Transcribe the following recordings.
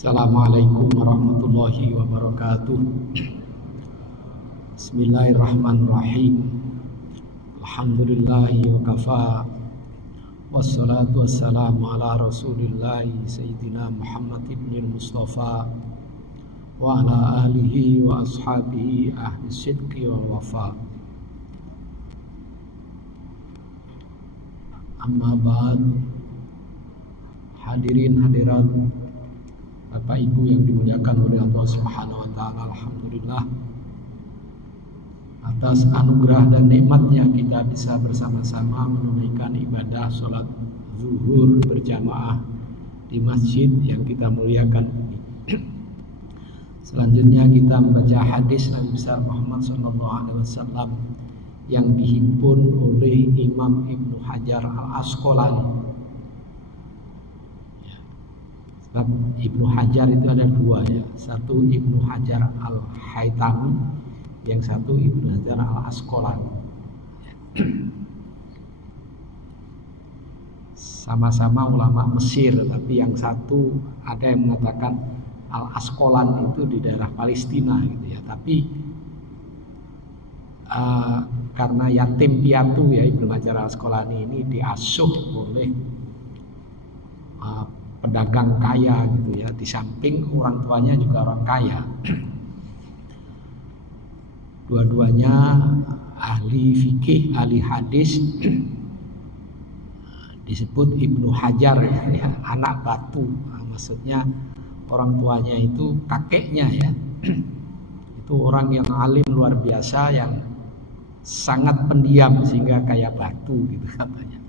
Assalamualaikum warahmatullahi wabarakatuh. Bismillahirrahmanirrahim. Alhamdulillahi wa kafa. Wassalatu wassalamu ala rasulillahi Sayyidina Muhammad ibn Mustafa wa ala alihi wa ashabihi ahli sidqi wal wafa. Amma ba'd. Hadirin hadirat Bapak Ibu yang dimuliakan oleh Allah Subhanahu wa taala, alhamdulillah atas anugerah dan nikmatnya kita bisa bersama-sama menunaikan ibadah sholat zuhur berjamaah di masjid yang kita muliakan ini. Selanjutnya kita membaca hadis Nabi besar Muhammad SAW yang dihimpun oleh Imam Ibnu Hajar Al-Asqalani. Sebab Ibnu Hajar itu ada dua ya, satu Ibnu Hajar Al-Haytami, yang satu Ibnu Hajar Al-Asqalani. Sama-sama ulama Mesir, tapi yang satu ada yang mengatakan Al-Asqalani itu di daerah Palestina gitu ya. Tapi karena yatim piatu ya, Ibnu Hajar Al-Asqalani ini diasuh oleh pedagang kaya gitu ya, di samping orang tuanya juga orang kaya. Dua-duanya ahli fikih, ahli hadis. Disebut Ibnu Hajar ya, anak batu. Nah, maksudnya orang tuanya itu kakeknya ya. Itu orang yang alim luar biasa, yang sangat pendiam sehingga kayak batu gitu katanya.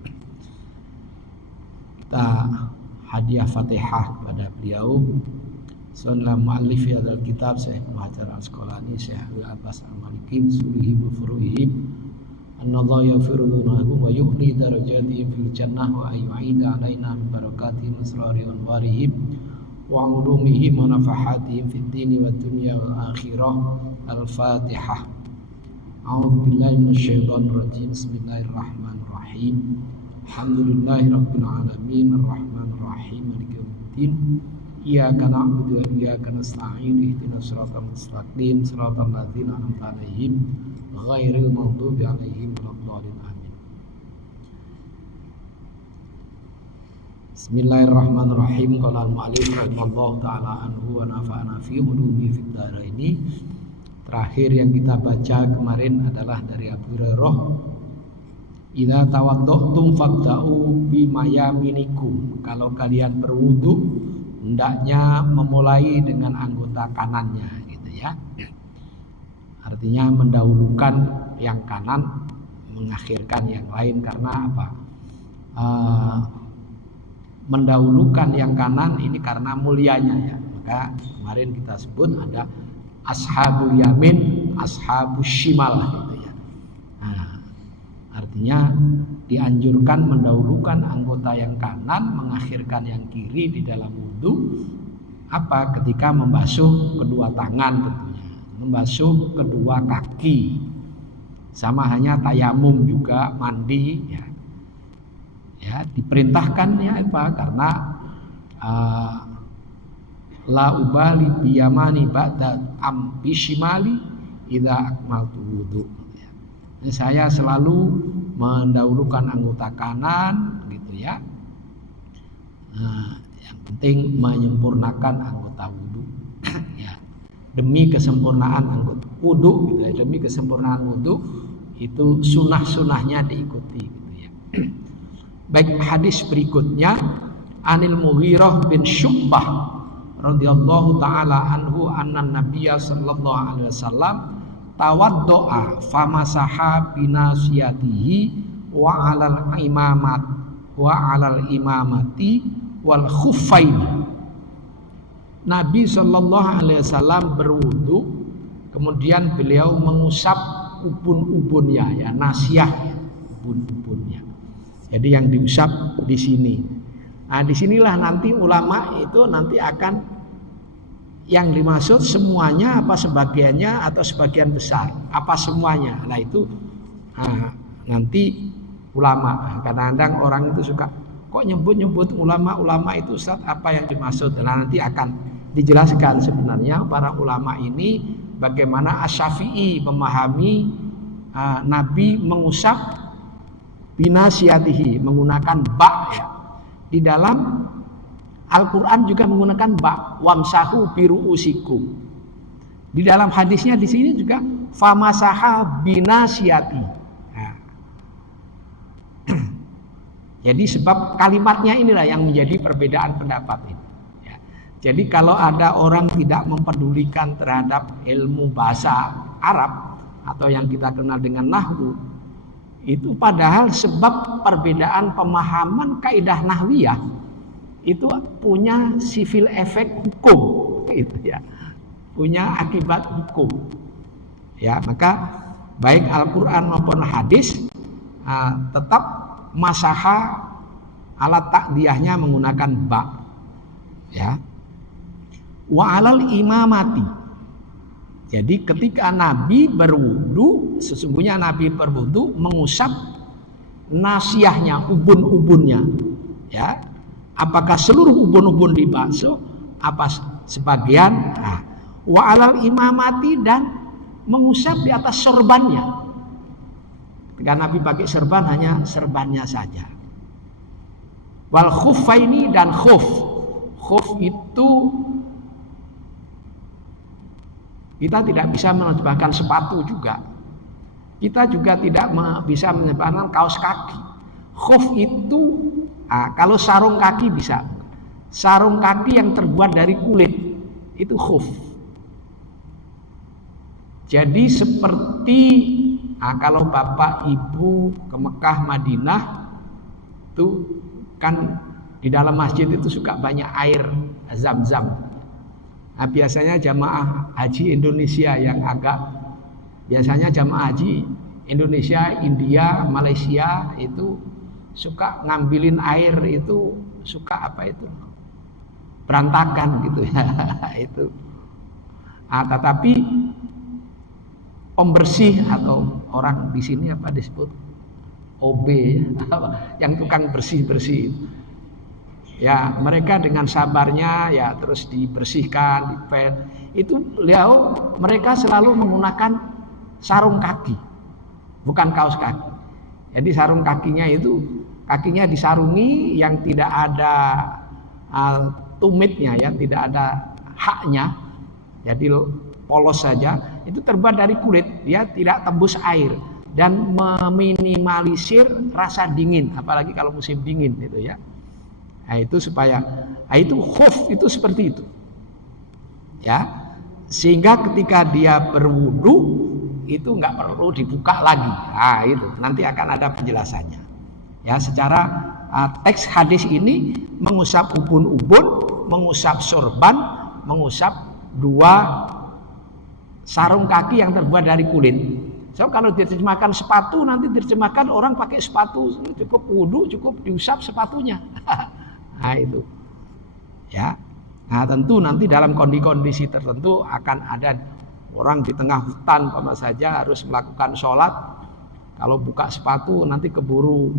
Kita hadiah Fatihah kepada beliau. Sunna mu'allif hadal kitab Syekh Muhajar Al-Asqalani, Syekh Al-Abbas Al-Maliki, sulihi wa furu'ihim an-nadha yaghfiru dhunahum wa yu'li darajatihim fil jannah wa ayyu'ida alaina min barakatihim asrari anwarihim wa ulumihim wa nafahatihim fid dini wa dunya wal akhirah. Al-Fatihah. A'udzu billahi minasyaitonir rajim. Bismillahirrahmanirrahim. Alhamdulillahi rabbil alamin arrahmanir rahim maliki yaumiddin iyyaka na'budu wa iyyaka nasta'in ihdinas siratal mustaqim siratal ladzina an'amta 'alaihim ghairil maghdubi 'alaihim waladdallin amin. Bismillahirrahmanirrahim. Qala al-mu'allif rahimallahu ta'ala anhu wa nafa'ana fi ulumi fid dharaini. Terakhir yang kita baca kemarin adalah dari Abu Hurairah, idza tawaddotum fabda'u bimayaminikum. Kalau kalian berwudu, hendaknya memulai dengan anggota kanannya gitu ya. Artinya mendahulukan yang kanan, mengakhirkan yang lain. Karena apa? Mendahulukan yang kanan ini karena mulianya ya. Maka kemarin kita sebut ada ashabul yamin, ashabus shimal gitu ya. Artinya dianjurkan mendahulukan anggota yang kanan, mengakhirkan yang kiri di dalam wudu. Apa? Ketika membasuh kedua tangan tentunya, membasuh kedua kaki. Sama hanya tayamum juga, mandi ya. Ya, diperintahkan ya apa? Karena la ubali biyamani ba'da am bishimali idza akmaltu wudu. Saya selalu mendahulukan anggota kanan gitu ya. Nah, yang penting menyempurnakan anggota wudu ya. Demi kesempurnaan anggota wudu gitu ya. Demi kesempurnaan wudu itu sunnah-sunnahnya diikuti gitu ya. Baik, hadis berikutnya Anil Mughirah bin Syu'bah radhiyallahu taala anhu anna Nabiyya sallallahu alaihi wasallam tawaddo'a famasaha binasiyatihi wa 'alal imamati wal khuffain. Nabi sallallahu alaihi wasallam berwudu, kemudian beliau mengusap ubun-ubunnya ya, nasiyah ubun-ubunnya. Jadi yang diusap di sini. Nah, disinilah nanti ulama itu nanti akan yang dimaksud semuanya apa sebagiannya atau sebagian besar apa semuanya. Nah itu nanti ulama, kadang-kadang orang itu suka kok nyebut-nyebut ulama-ulama itu Ustaz, apa yang dimaksud? Nah nanti akan dijelaskan sebenarnya para ulama ini bagaimana Asy-Syafi'i memahami Nabi mengusap binasiyatihi menggunakan ba ya. Di dalam Al-Qur'an juga menggunakan ba, wamsahu biruusikum. Di dalam hadisnya di sini juga famasaha binasiyati. Nah. Jadi sebab kalimatnya inilah yang menjadi perbedaan pendapat ini. Ya. Jadi kalau ada orang tidak mempedulikan terhadap ilmu bahasa Arab atau yang kita kenal dengan nahwu, itu padahal sebab perbedaan pemahaman kaidah nahwiyah itu punya civil effect hukum, gitu ya, punya akibat hukum. Ya, maka baik Al-Quran maupun hadis tetap masaha alat takdiyahnya menggunakan ba. Ya, wa alal imamati. Jadi ketika Nabi berwudu, sesungguhnya Nabi berwudu mengusap nasiyahnya, ubun-ubunnya. Ya, apakah seluruh ubun-ubun dibasuh? Apa sebagian? Nah, wa alal imamati dan mengusap di atas sorbannya. Ketika Nabi pakai serban hanya serbannya saja. Wal khuffaini dan khuf. Khuf itu kita tidak bisa menerjemahkan sepatu juga. Kita juga tidak bisa menerjemahkan kaos kaki. Khuf itu, kalau sarung kaki bisa. Sarung kaki yang terbuat dari kulit, itu khuf. Jadi seperti kalau Bapak Ibu ke Mekah, Madinah, itu kan di dalam masjid itu suka banyak air zam-zam. Nah, biasanya jamaah haji Indonesia yang biasanya jamaah haji Indonesia, India, Malaysia itu suka ngambilin air itu suka berantakan gitu ya. Itu. Tetapi pembersih atau orang di sini disebut OB yang tukang bersih-bersih. Ya, mereka dengan sabarnya ya terus dibersihkan, dipel. Itu mereka selalu menggunakan sarung kaki, bukan kaos kaki. Jadi sarung kakinya disarungi yang tidak ada tumitnya ya, tidak ada haknya. Jadi polos saja, itu terbuat dari kulit, dia tidak tembus air dan meminimalisir rasa dingin, apalagi kalau musim dingin gitu ya. Nah, itu khuf itu seperti itu. Ya. Sehingga ketika dia berwudu itu nggak perlu dibuka lagi. Nah, itu nanti akan ada penjelasannya. Ya, secara teks hadis ini mengusap ubun-ubun, mengusap sorban, mengusap dua sarung kaki yang terbuat dari kulit. So kalau diterjemahkan sepatu, nanti diterjemahkan orang pakai sepatu cukup wudu, cukup diusap sepatunya. Nah itu, ya. Nah tentu nanti dalam kondisi tertentu akan ada orang di tengah hutan, saja harus melakukan sholat. Kalau buka sepatu nanti keburu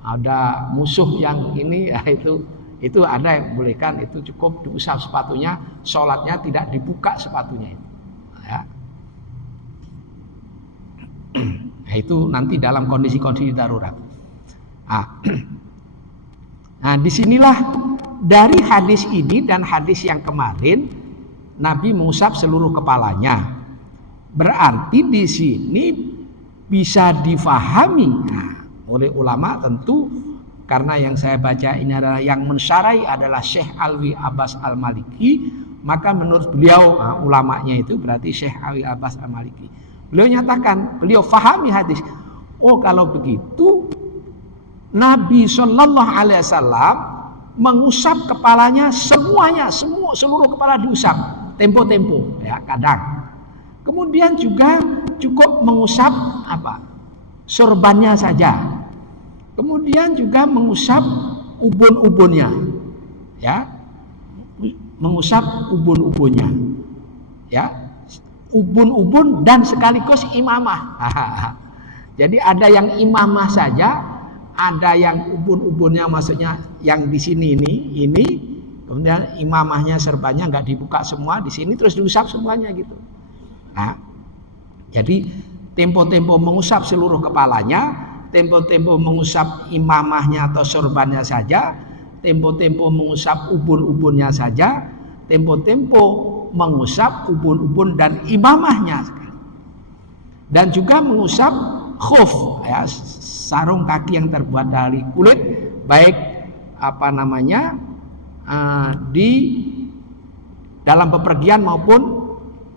ada musuh yang ini, ya itu ada yang bolehkan, itu cukup diusap sepatunya, sholatnya tidak dibuka sepatunya itu. Ya. Nah itu nanti dalam kondisi-kondisi darurat. Nah disinilah dari hadis ini dan hadis yang kemarin Nabi mengusap seluruh kepalanya. Berarti di sini bisa difahami oleh ulama tentu, karena yang saya baca ini adalah yang mensyarahi adalah Syekh Alwi Abbas Al-Maliki, maka menurut beliau ulamanya itu berarti Syekh Alwi Abbas Al-Maliki. Beliau nyatakan, beliau fahami hadis. Oh kalau begitu Nabi Shallallahu Alaihi Wasallam mengusap kepalanya semuanya, seluruh kepala diusap, tempo-tempo, ya kadang. Kemudian juga cukup mengusap sorbannya saja. Kemudian juga mengusap ubun-ubunnya, ya, mengusap ubun-ubunnya, ya, ubun-ubun dan sekaligus imamah. Jadi ada yang imamah saja. Ada yang ubun-ubunnya, maksudnya yang di sini ini, kemudian imamahnya serbannya nggak dibuka semua di sini terus diusap semuanya gitu. Nah, jadi tempo-tempo mengusap seluruh kepalanya, tempo-tempo mengusap imamahnya atau sorbannya saja, tempo-tempo mengusap ubun-ubunnya saja, tempo-tempo mengusap ubun-ubun dan imamahnya, dan juga mengusap khuf, ya, sarung kaki yang terbuat dari kulit, baik di dalam bepergian maupun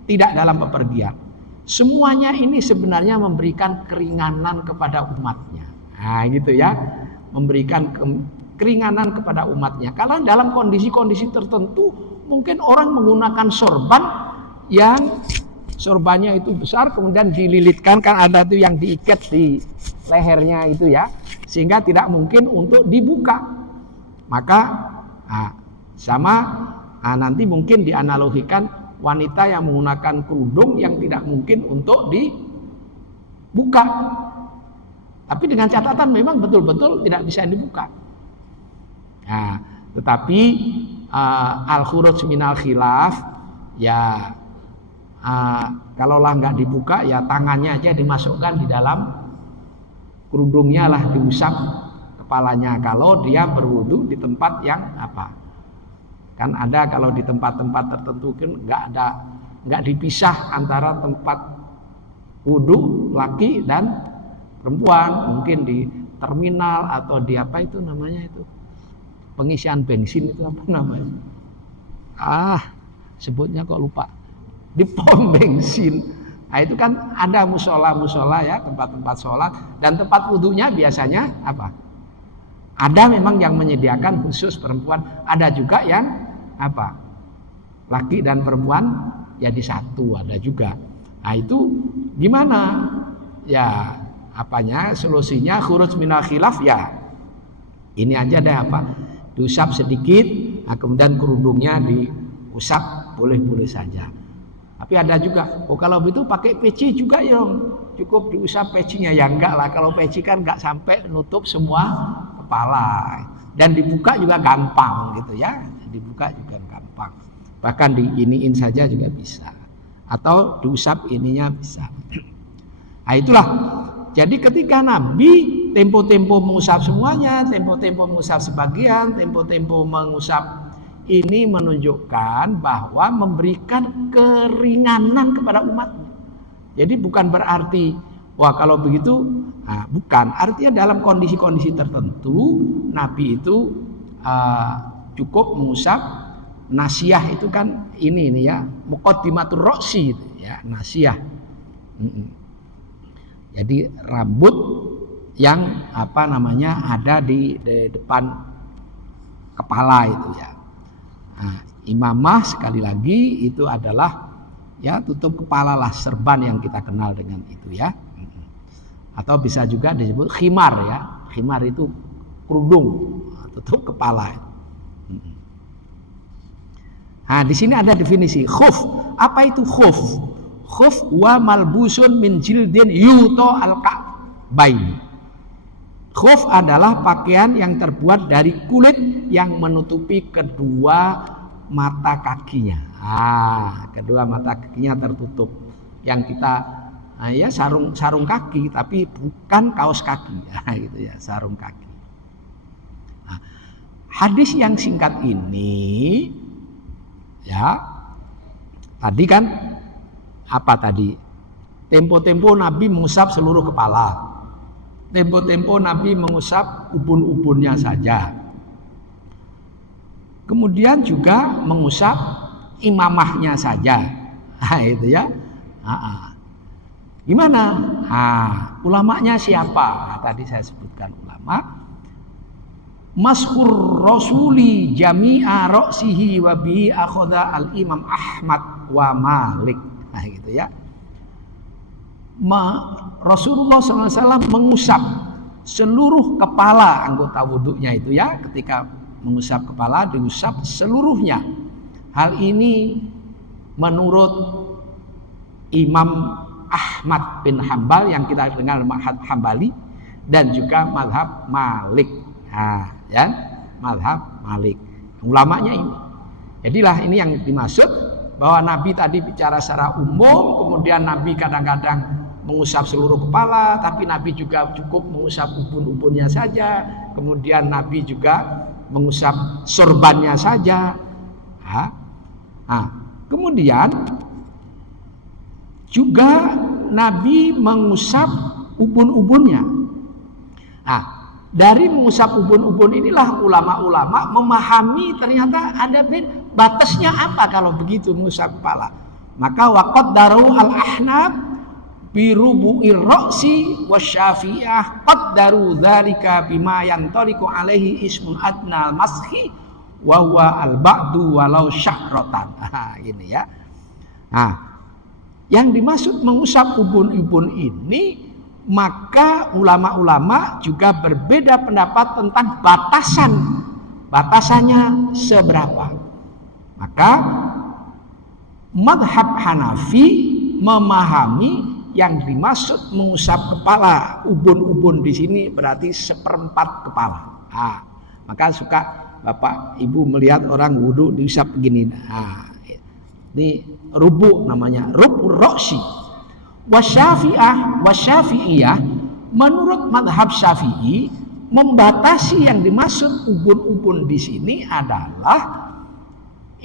tidak dalam bepergian. Semuanya ini sebenarnya memberikan keringanan kepada umatnya. Nah, gitu ya, memberikan keringanan kepada umatnya. Karena dalam kondisi-kondisi tertentu mungkin orang menggunakan sorban yang sorbannya itu besar, kemudian dililitkan, kan ada tuh yang diikat di lehernya itu ya, sehingga tidak mungkin untuk dibuka. Maka nanti mungkin dianalogikan wanita yang menggunakan kerudung yang tidak mungkin untuk dibuka, tapi dengan catatan memang betul-betul tidak bisa dibuka. Nah, tetapi al-khuruj minal khilaf ya, kalaulah nggak dibuka ya tangannya aja dimasukkan di dalam kerudungnya lah, diusap kepalanya kalau dia berwudu di tempat yang kan ada kalau di tempat-tempat tertentu kan nggak dipisah antara tempat wudu laki dan perempuan, mungkin di terminal atau di pengisian bensin itu sebutnya kok lupa, di pom bensin. Nah itu kan ada musola ya, tempat-tempat sholat, dan tempat wudunya biasanya ada memang yang menyediakan khusus perempuan, ada juga yang laki dan perempuan jadi satu, ada juga. Nah itu gimana ya, solusinya khuruj minal khilaf ya ini aja deh, diusap sedikit, kemudian kerudungnya diusap, boleh-boleh saja. Tapi ada juga, kalau begitu pakai peci juga ya, cukup diusap pecinya. Ya enggak lah, kalau peci kan enggak sampai nutup semua kepala, dan dibuka juga gampang gitu ya, dibuka juga gampang, bahkan diiniin saja juga bisa, atau diusap ininya bisa. Nah itulah, jadi ketika Nabi tempo-tempo mengusap semuanya, tempo-tempo mengusap sebagian, tempo-tempo mengusap, ini menunjukkan bahwa memberikan keringanan kepada umatnya. Jadi bukan berarti kalau begitu, bukan. Artinya dalam kondisi-kondisi tertentu Nabi itu cukup mengusap nasiyah, itu kan ini ya, muqaddimatur ra'si itu ya, nasiyah. Jadi rambut yang ada di depan kepala itu ya. Imamah sekali lagi itu adalah ya tutup kepala lah, serban yang kita kenal dengan itu ya. Atau bisa juga disebut khimar ya. Khimar itu kerudung, tutup kepala. Nah, di sini ada definisi khuf. Apa itu khuf? Khuf wa malbusun min jildin yuto al-ka'bain. Khuf adalah pakaian yang terbuat dari kulit yang menutupi kedua mata kakinya. Kedua mata kakinya tertutup. Yang kita ya sarung kaki, tapi bukan kaos kaki. Gitu ya, sarung kaki. Hadis yang singkat ini ya, tadi kan tempo-tempo Nabi mengusap seluruh kepala, tempo-tempo Nabi mengusap ubun-ubunnya saja, kemudian juga mengusap imamahnya saja. Itu ya. Gimana? Ulamanya siapa? Tadi saya sebutkan ulama. Mashhur Rasuli jami'a ra'sihi wa bihi akhadha al-Imam Ahmad wa Malik. Gitu ya. Rasulullah SAW mengusap seluruh kepala anggota wudhunya itu ya. Ketika mengusap kepala, diusap seluruhnya. Hal ini menurut Imam Ahmad bin Hambal yang kita dengar mazhab Hambali, dan juga mazhab Malik. Ya, mazhab Malik. Ulamanya ini. Jadilah ini yang dimaksud bahwa Nabi tadi bicara secara umum, kemudian Nabi kadang-kadang mengusap seluruh kepala, tapi Nabi juga cukup mengusap ubun-ubunnya saja, kemudian Nabi juga mengusap sorbannya saja. Nah, kemudian juga Nabi mengusap ubun-ubunnya. Nah, dari mengusap ubun-ubun inilah ulama-ulama memahami ternyata ada batasnya apa kalau begitu mengusap kepala. Maka waqaddaru al-ahnaf birubu'ir ra'si wasyafi'ah qaddaru dzalika bima yantaliqu alaihi ismul adna al-mashi wa huwa al-ba'du walau sya'ratan. Gini ya. Nah, yang dimaksud mengusap ubun-ubun ini, maka ulama-ulama juga berbeda pendapat tentang batasannya seberapa. Maka madhab Hanafi memahami yang dimaksud mengusap kepala ubun-ubun di sini berarti 1/4 kepala. Nah, maka suka Bapak Ibu melihat orang wudhu diusap begini. Nah, ini rubu namanya, rubu roksi. Wasyafi'iyah menurut madhab Syafi'i membatasi yang dimaksud ubun-ubun di sini adalah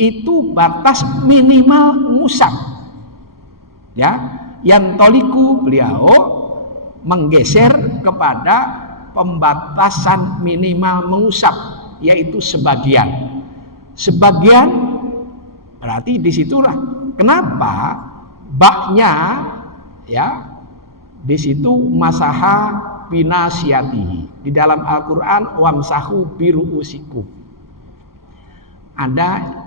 itu batas minimal ngusap. Ya, yang toliku beliau menggeser kepada pembatasan minimal mengusap, yaitu sebagian. Sebagian berarti disitulah kenapa baknya ya di situ masaha binasiyatihi. Di dalam Al-Qur'an wamsahu biruusikum. Ada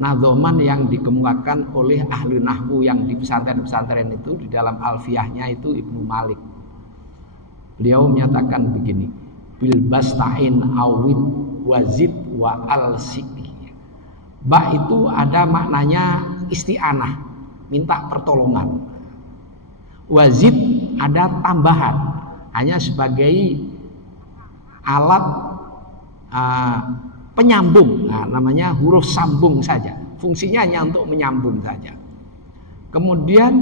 nadzoman yang dikemukakan oleh ahli nahwu yang di pesantren-pesantren itu, di dalam alfiyahnya itu Ibnu Malik. Beliau menyatakan begini, bil bastain awid wazid wa al-siki. Ba itu ada maknanya isti'anah, minta pertolongan. Wazid ada tambahan, hanya sebagai alat penyambung, namanya huruf sambung saja, fungsinya hanya untuk menyambung saja. Kemudian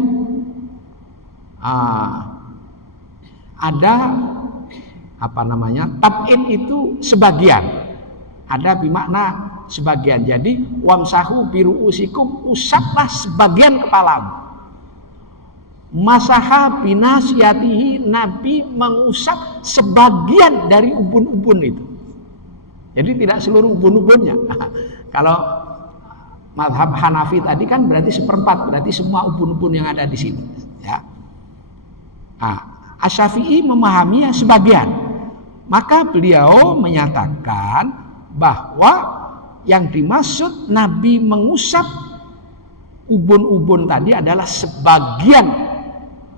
ada apa namanya, tab'id itu sebagian, ada bermakna sebagian. Jadi wamsahu biruusikum, usaplah sebagian kepalamu. Masaha binasiyatihi, Nabi mengusap sebagian dari ubun-ubun itu. Jadi tidak seluruh ubun-ubunnya. Kalau madhab Hanafi tadi kan berarti 1/4, berarti semua ubun-ubun yang ada di sini. Ya. Asy-Syafi'i memahaminya sebagian. Maka beliau menyatakan bahwa yang dimaksud Nabi mengusap ubun-ubun tadi adalah sebagian.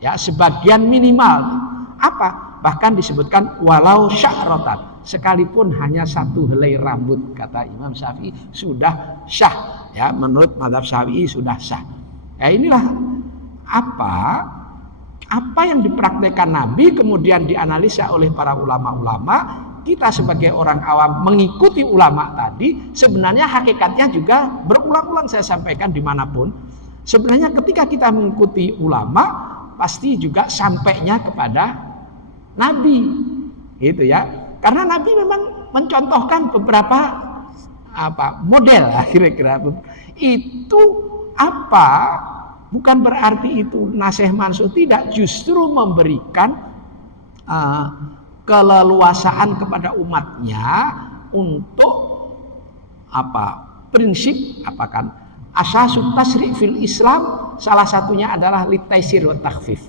Ya, sebagian minimal. Apa? Bahkan disebutkan walau sya'rotan, sekalipun hanya 1 helai rambut, kata Imam Syafi'i sudah syah. Ya, menurut mazhab Syafi'i sudah syah. Ya, inilah apa yang dipraktekkan Nabi kemudian dianalisa oleh para ulama-ulama. Kita sebagai orang awam mengikuti ulama tadi, sebenarnya hakikatnya juga berulang-ulang saya sampaikan dimanapun. Sebenarnya ketika kita mengikuti ulama pasti juga sampainya kepada Nabi, gitu ya. Karena Nabi memang mencontohkan beberapa model kira-kira itu bukan berarti itu nasih mansuh, tidak, justru memberikan keleluasaan kepada umatnya untuk prinsip asasut tasyri' fil Islam, salah satunya adalah litaisir wa takhfif.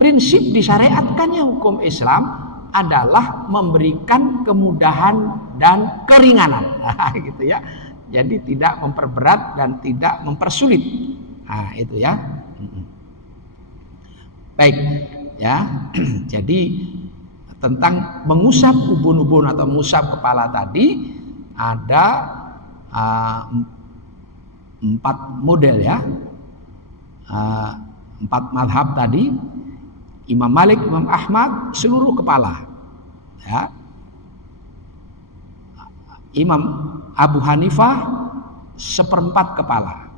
Prinsip disyariatkannya hukum Islam adalah memberikan kemudahan dan keringanan, gitu ya. Jadi tidak memperberat dan tidak mempersulit. Nah, itu ya. Baik, ya. Jadi tentang mengusap ubun-ubun atau mengusap kepala tadi ada 4 model ya, 4 mazhab tadi. Imam Malik, Imam Ahmad seluruh kepala ya. Imam Abu Hanifah seperempat kepala.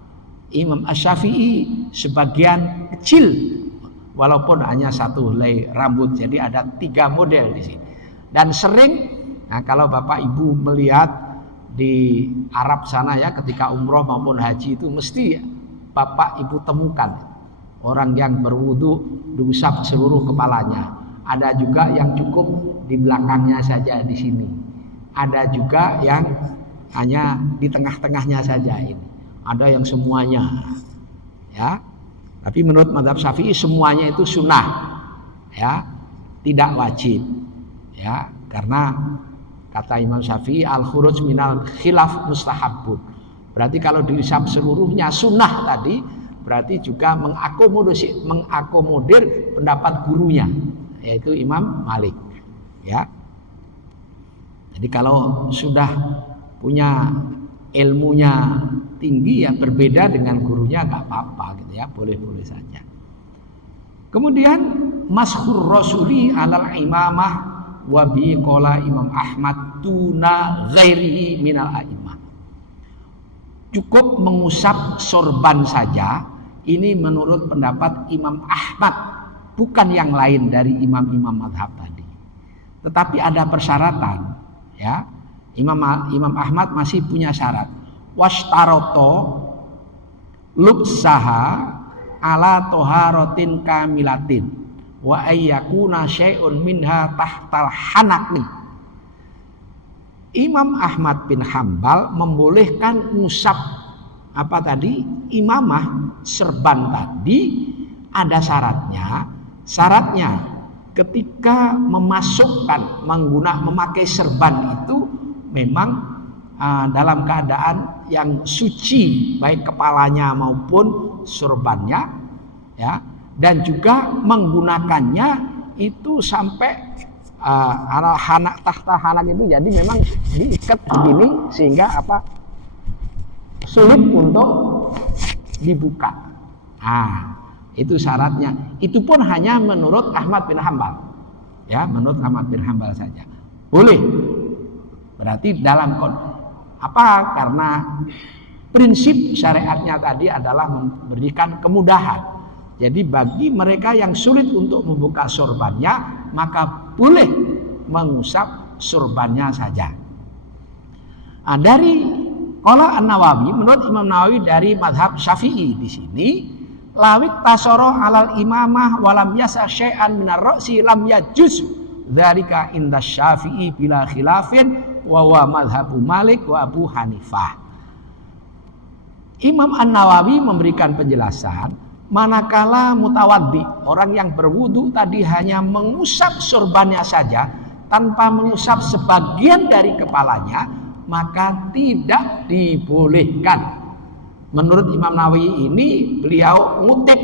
Imam Asy-Syafi'i sebagian kecil walaupun hanya satu helai rambut. Jadi ada 3 model di sini. Dan sering, nah kalau Bapak Ibu melihat di Arab sana ya, ketika umroh maupun haji itu mesti Bapak Ibu temukan orang yang berwudu diusap seluruh kepalanya. Ada juga yang cukup di belakangnya saja di sini. Ada juga yang hanya di tengah-tengahnya saja ini. Ada yang semuanya. Ya. Tapi menurut mazhab Syafi'i semuanya itu sunnah. Ya, tidak wajib. Ya, karena kata Imam Syafi'i al-khuruj minal khilaf mustahabun. Berarti kalau diusap seluruhnya sunnah tadi, berarti juga mengakomodir pendapat gurunya, yaitu Imam Malik. Ya. Jadi kalau sudah punya ilmunya tinggi ya berbeda dengan gurunya nggak apa-apa gitu ya, boleh-boleh saja. Kemudian mashur rasuli alal imamah wa bi qala Imam Ahmad tuna ghairihi minal a'immah. Cukup mengusap sorban saja, ini menurut pendapat Imam Ahmad, bukan yang lain dari imam-imam mazhab tadi. Tetapi ada persyaratan, ya. Imam Ahmad masih punya syarat. Washtaroto lubsaha ala toharotin kamilatin wa ayyakuna syai'un minha tahtal hanakni. Imam Ahmad bin Hambal membolehkan ngusap apa tadi? Imamah serban tadi ada syaratnya. Syaratnya ketika memakai serban itu memang dalam keadaan yang suci baik kepalanya maupun sorbannya, ya, dan juga menggunakannya itu sampai tahta hanak itu jadi memang diikat begini sehingga apa sulit untuk dibuka. Itu syaratnya. Itu pun hanya menurut Ahmad bin Hambal, ya, menurut Ahmad bin Hambal saja boleh. Berarti dalam karena prinsip syariatnya tadi adalah memberikan kemudahan. Jadi bagi mereka yang sulit untuk membuka sorbannya, maka boleh mengusap sorbannya saja. Dari qala An-Nawawi, menurut Imam Nawawi dari mazhab Syafi'i di sini, lawik tasoro alal imamah walam yasa syai'an minar ra'si lam yajuz dzalika inda Syafi'i bila khilafin wa madhabu Malik wa Abu Hanifah. Imam An-Nawawi memberikan penjelasan, manakala mutawaddi, orang yang berwudu tadi hanya mengusap sorbannya saja tanpa mengusap sebagian dari kepalanya, maka tidak dibolehkan. Menurut Imam Nawawi ini beliau ngutip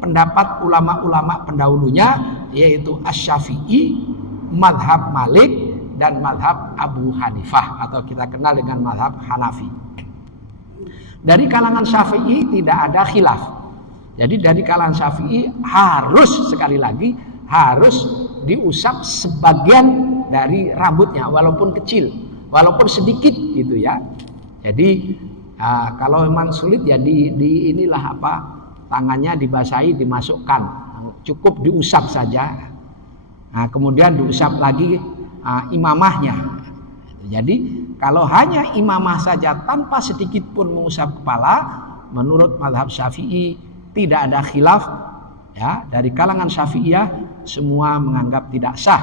pendapat ulama-ulama pendahulunya, yaitu Asy-Syafi'i, mazhab Malik, dan mazhab Abu Hanifah atau kita kenal dengan mazhab Hanafi. Dari kalangan Syafi'i tidak ada khilaf. Jadi dari kalangan Syafi'i harus, sekali lagi, harus diusap sebagian dari rambutnya walaupun kecil, walaupun sedikit gitu ya. Jadi kalau memang sulit ya di inilah tangannya dibasahi, dimasukkan, cukup diusap saja. Kemudian diusap lagi imamahnya. Jadi kalau hanya imamah saja tanpa sedikit pun mengusap kepala, menurut mazhab Syafi'i tidak ada khilaf, ya. Dari kalangan Syafi'iyah semua menganggap tidak sah,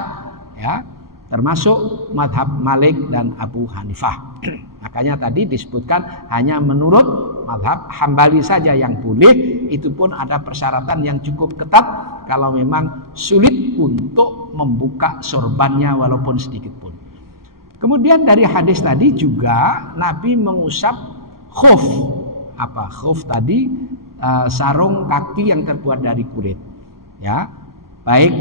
ya, termasuk mazhab Malik dan Abu Hanifah. Makanya tadi disebutkan hanya menurut mazhab Hambali saja yang boleh, itu pun ada persyaratan yang cukup ketat kalau memang sulit untuk membuka sorbannya walaupun sedikit pun. Kemudian dari hadis tadi juga Nabi mengusap khuf. Khuf tadi sarung kaki yang terbuat dari kulit, ya, baik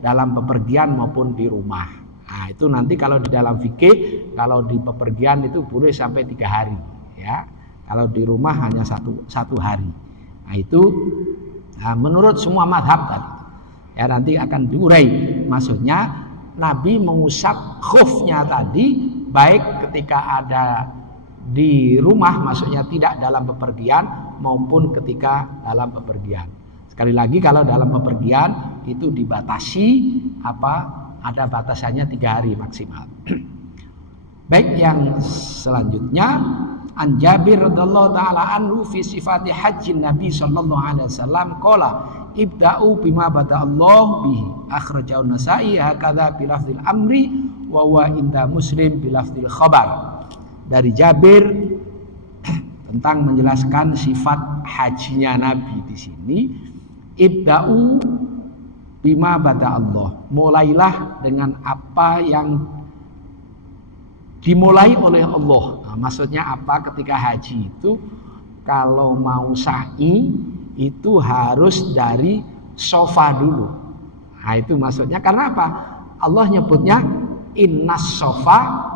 dalam bepergian maupun di rumah. Itu nanti kalau di dalam fikih, kalau di bepergian itu boleh sampai 3 hari, ya. Kalau di rumah hanya satu hari. Itu menurut semua mazhab tadi. Ya, nanti akan diurai. Maksudnya Nabi mengusap khufnya tadi baik ketika ada di rumah, maksudnya tidak dalam bepergian maupun ketika dalam bepergian. Sekali lagi, kalau dalam bepergian itu dibatasi ada batasannya 3 hari maksimal. Baik, yang selanjutnya an Jabir radhiyallahu taala anhu fi sifati hajjin Nabi sallallahu alaihi wasallam qala ibda'u bima bada Allah bihi akhrajahu Nasa'i hakadha bi lafdzil amri wa huwa inda Muslim bi lafdzil khabar. Dari Jabir tentang menjelaskan sifat hajinya Nabi di sini, ibda'u bima bada Allah, mulailah dengan apa yang dimulai oleh Allah. Nah, maksudnya apa? Ketika haji itu kalau mau sa'i itu harus dari sofa dulu. Nah, itu maksudnya karena apa? Allah nyebutnya innas sofa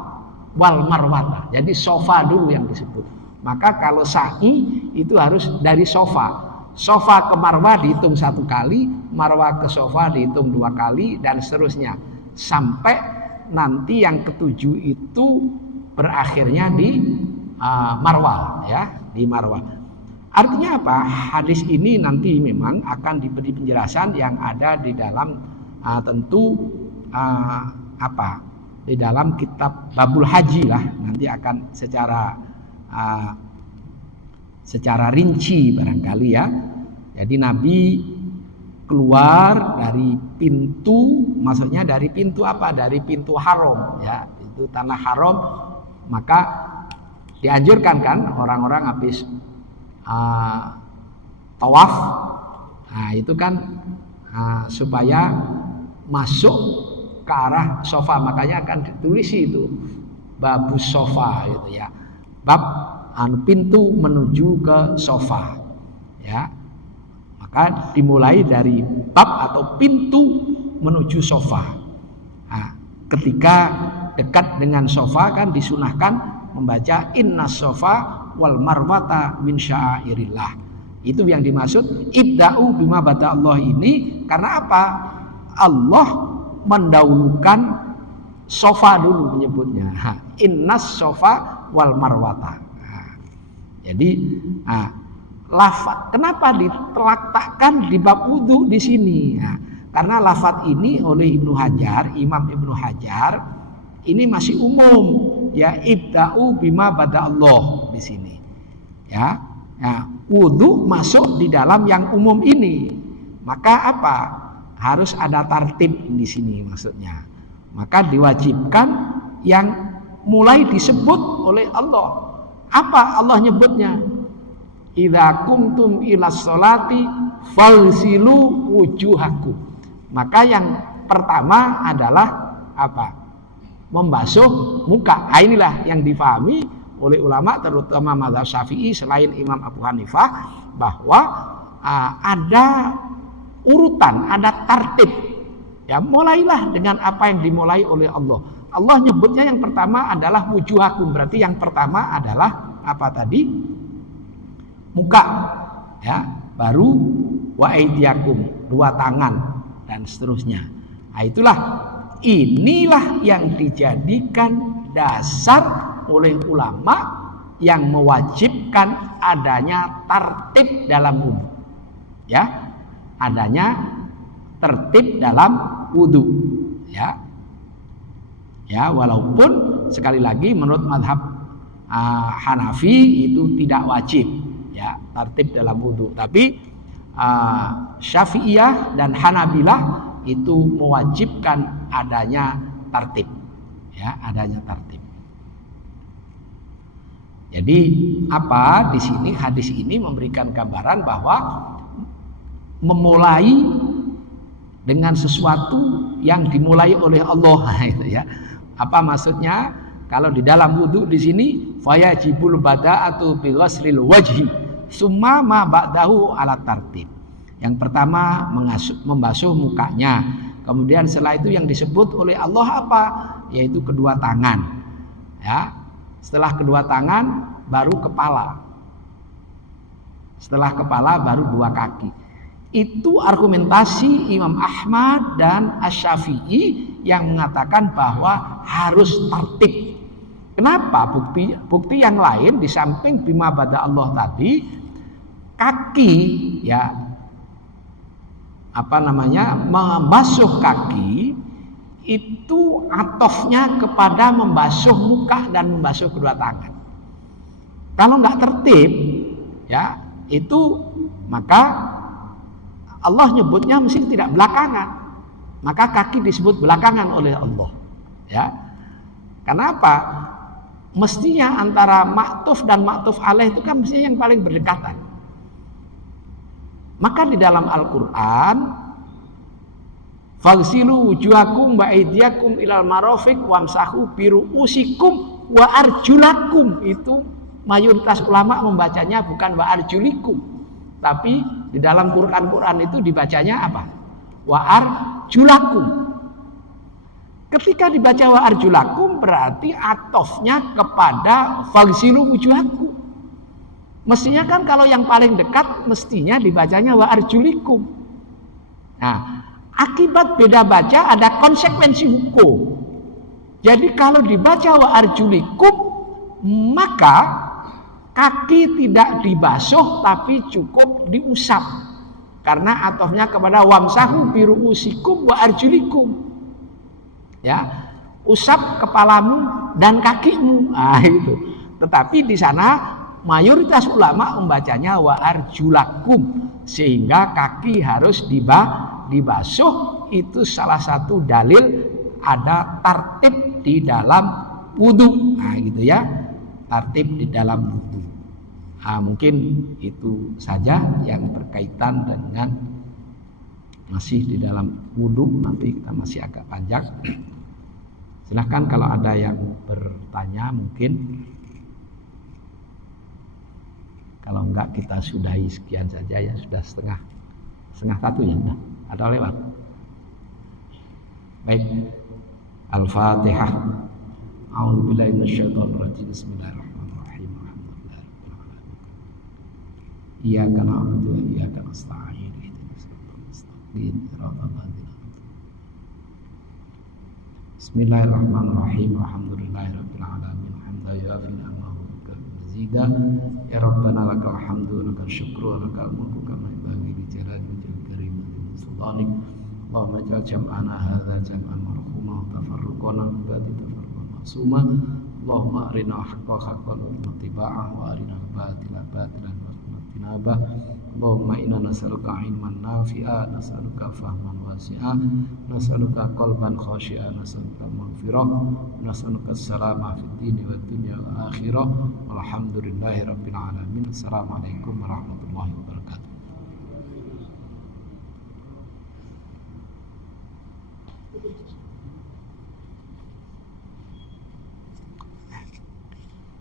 wal marwata. Jadi sofa dulu yang disebut. Maka kalau sa'i itu harus dari sofa. Sofa ke marwah dihitung 1 kali, marwah ke sofa dihitung 2 kali, dan seterusnya sampai nanti yang ketujuh itu berakhirnya di marwah, ya, di marwah. Artinya apa? Hadis ini nanti memang akan diberi penjelasan yang ada di dalam di dalam kitab Babul Haji lah, nanti akan secara rinci barangkali ya. Jadi Nabi keluar dari pintu, maksudnya dari pintu apa? Dari pintu haram ya, itu tanah haram. Maka dianjurkan kan orang-orang habis tawaf, nah itu kan supaya masuk ke arah sofa, makanya akan ditulisi itu babus sofa gitu ya, bab pintu menuju ke sofa ya. Maka dimulai dari bab atau pintu menuju sofa. Nah, ketika dekat dengan sofa kan disunahkan membaca innas sofa wal marwata min sya'airillah. Itu yang dimaksud ibda'u bima bada Allah ini. Karena apa? Allah mendahulukan sofa dulu menyebutnya. Innas sofa wal marwata. Jadi lafaz kenapa diletakkan di bab wudu di sini? Nah, karena lafaz ini oleh Imam Ibnu Hajar ini masih umum ya, ibda'u bima bada Allah di sini. Ya. Nah, wudu masuk di dalam yang umum ini. Maka apa? Harus ada tartib di sini maksudnya. Maka diwajibkan yang mulai disebut oleh Allah. Apa Allah nyebutnya? Idza kumtum ilas sholati falsilu wujuhakum. Maka yang pertama adalah apa? Membasuh muka. Nah, inilah yang difahami oleh ulama terutama mazhab Syafi'i selain Imam Abu Hanifah, bahwa ada urutan, ada tartib. Ya, mulailah dengan apa yang dimulai oleh Allah. Allah nyebutnya yang pertama adalah wujuhakum, berarti yang pertama adalah apa tadi? Muka. Ya, baru wa aidiakum, 2 tangan dan seterusnya. Nah, inilah yang dijadikan dasar oleh ulama yang mewajibkan adanya tertib dalam wudu. Ya, adanya tertib dalam wudu. Ya. Ya, walaupun sekali lagi menurut mazhab Hanafi itu tidak wajib ya tertib dalam wudu, tapi Syafi'iyah dan Hanabilah itu mewajibkan adanya tertib. Ya, adanya tertib. Jadi apa di sini hadis ini memberikan gambaran bahwa memulai dengan sesuatu yang dimulai oleh Allah itu ya. Apa maksudnya? Kalau di dalam wudu di sini fayajibul bada'atu bi ghaslil wajhi summa ma ba'dahu ala tartib. Yang pertama membasuh mukanya. Kemudian setelah itu yang disebut oleh Allah apa? Yaitu kedua tangan. Ya. Setelah kedua tangan baru kepala. Setelah kepala baru 2 kaki. Itu argumentasi Imam Ahmad dan Asy-Syafi'i yang mengatakan bahwa harus tertib. Kenapa? Bukti yang lain di samping bima bada Allah tadi, kaki ya membasuh kaki itu atofnya kepada membasuh muka dan membasuh kedua tangan. Kalau nggak tertib ya itu maka Allah nyebutnya mesti tidak belakangan. Maka kaki disebut belakangan oleh Allah. Ya. Kenapa? Mestinya antara maktuf dan maktuf alaih itu kan mestinya yang paling berdekatan. Maka di dalam Al-Quran, faghsilu wujuhakum wa aydiyakum ilal marafiq wamsahu biru'usikum wa arjulakum. Itu mayoritas ulama membacanya bukan wa arjulikum, tapi di dalam Quran itu dibacanya apa? Wa arjulakum. Ketika dibaca wa arjulakum berarti atofnya kepada faghsilu wujuhakum. Mestinya kan kalau yang paling dekat mestinya dibacanya wa arjulikum. Nah, akibat beda baca ada konsekuensi hukum. Jadi kalau dibaca wa arjulikum maka kaki tidak dibasuh tapi cukup diusap. Karena atofnya kepada wamsahu biru'usikum wa arjulikum. Ya, usap kepalamu dan kakimu. Nah, itu. Tetapi di sana mayoritas ulama membacanya wa arjulakum sehingga kaki harus dibasuh. Itu salah satu dalil ada tartib di dalam wudu. Nah, gitu ya. Tartib di dalam wudu. Nah, mungkin itu saja yang berkaitan dengan masih di dalam wudu. Nanti kita masih agak panjang. Silahkan kalau ada yang bertanya mungkin. Kalau enggak kita sudahi sekian saja ya, sudah setengah satu ya, udah ada lewat. Baik, Al-Fatihah. A'udzubillahi minasyaitonir rajim. Bismillahirrahmanirrahim. Iyyaka na'budu wa iyyaka nasta'in. Ihdinas siratal mustaqim. Shiratal ladzina Bismillahirrahmanirrahim. Alhamdulillahirabbil alamin. Hamdan yu'affi ni'amahu wa yukafi mazida. Ya Rabbana lakal hamdu wa lakal syukru wa lakal mulku kama yanbaghi li jalali wajhika karim wa sultanik. Allahumma ij'al jam'ana hadza jam'an marhuma wa tafarruqana min ba'di tafarruqan ma'suma. Allahumma arina haqqa haqqan wa ittiba'ah wa arina batila batilan wa tinabah. Allahumma inna nas'aluka ilman nafi'a, nas'aluka fahman wasi'a, nas'aluka qalban khashi'a, nas'aluka maghfirah, nas'aluka salamah fid dini wad dunya wal akhirah. Walhamdulillahi rabbil alamin. Assalamualaikum warahmatullahi wabarakatuh.